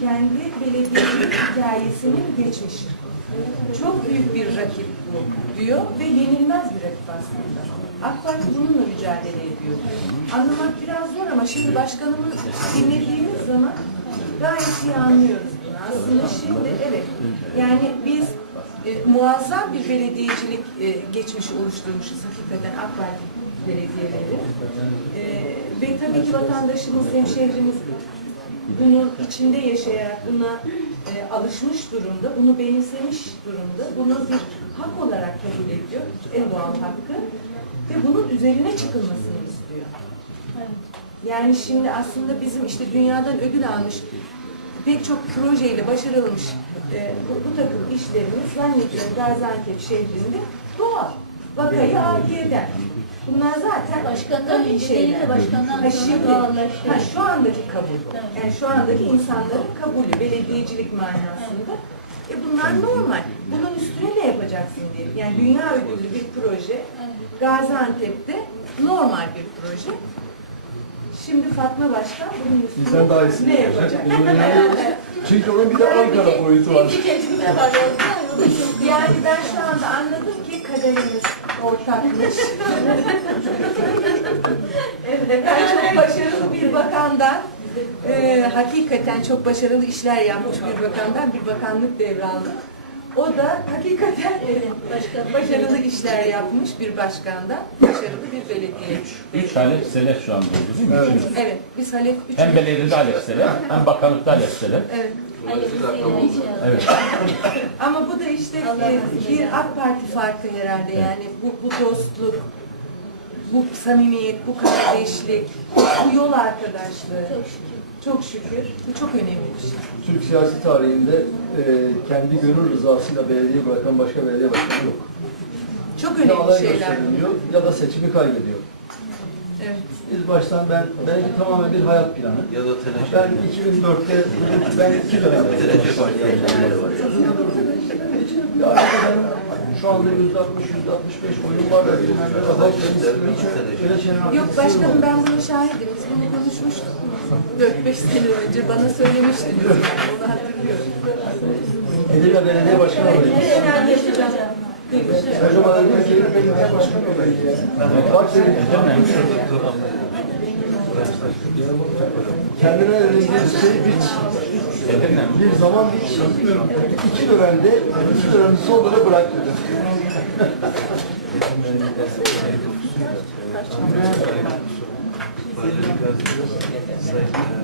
Kendi belediyecilik hikayesinin geçmişi. Çok büyük bir rakip bu diyor ve yenilmez bir rakip aslında. AK Parti bununla mücadele ediyor. Anlamak biraz zor ama şimdi başkanımı dinlediğimiz zaman gayet iyi anlıyoruz bunu. Aslında şimdi evet yani biz e, muazzam bir belediyecilik e, geçmişi oluşturmuşuz hakikaten AK Parti belediyeleri. E, ve tabii ki vatandaşımız, hemşehrimiz bunun içinde yaşayarak buna e, alışmış durumda, bunu benimsemiş durumda, bunu bir hak olarak kabul ediyor, en doğal hakkı ve bunun üzerine çıkılmasını istiyor. Yani şimdi aslında bizim işte dünyadan ödül almış pek çok projeyle başarılmış e, bu, bu takım işlerimiz zannediyorum Gaziantep şehrinde doğal. Vakayı adi eder. Bunlar zaten Başkandan önce şeyler. değil de başkandan Ha, şimdi, ha, şu andaki kabul. Evet. Yani şu andaki insanların kabulü, belediyecilik manasında. E bunlar normal. Bunun üstüne ne yapacaksın diye. Yani dünya ödüllü bir proje Gaziantep'te normal bir proje. Şimdi Fatma Başkan bunun üstüne Bizden daha ne yapacak. Çünkü onun bir de Ankara boyutu var. İki var Yani ben şu anda anladım ki kaderimiz ortakmış. evet, ben çok başarılı bir bakandan, e, hakikaten çok başarılı işler yapmış bir bakandan bir bakanlık devraldım. O da hakikaten e, Başka başarılı işler yapmış bir başkandan, başarılı bir belediye. Üç Halep Selef şu anda oldu değil mi? Evet. Evet, biz Halep üç. Hem belediyede Halep Selef, hem bakanlıkta Halep Selef. Evet. Evet. Ama bu da işte e, bir AK Parti farkı herhalde yani bu, bu dostluk, bu samimiyet, bu kardeşlik, bu yol arkadaşlığı. Çok şükür. Çok şükür. Bu çok önemli bir şey. Türk siyasi tarihinde e, kendi gönül rızasıyla belediye bırakan başka belediye başkanı yok. Çok Ya önemli aday şeyler. gösteriliyor ya da seçimi kaybediyor. Evet. Biz baştan ben belki tamamen bir hayat planı. Ya da teneşe. Ben 2004'te ben iki dönem Ya hakikaten şu anda yüzde 60, yüzde 65 oyun var. Hiç öyle şeyler Yok başkanım ben buna şahidim. Biz bunu konuşmuştuk. 4-5 sene önce bana söylemiştiniz. Yani, onu hatırlıyorum. Edirne Belediye Başkanı yapacağım. Hocam ki belediye başkanı adayı. Bak dedim, kendine dedim bir şey biç. Bir zaman. İki dönemde, iki dönemin sonunda bırak dedim. Sayın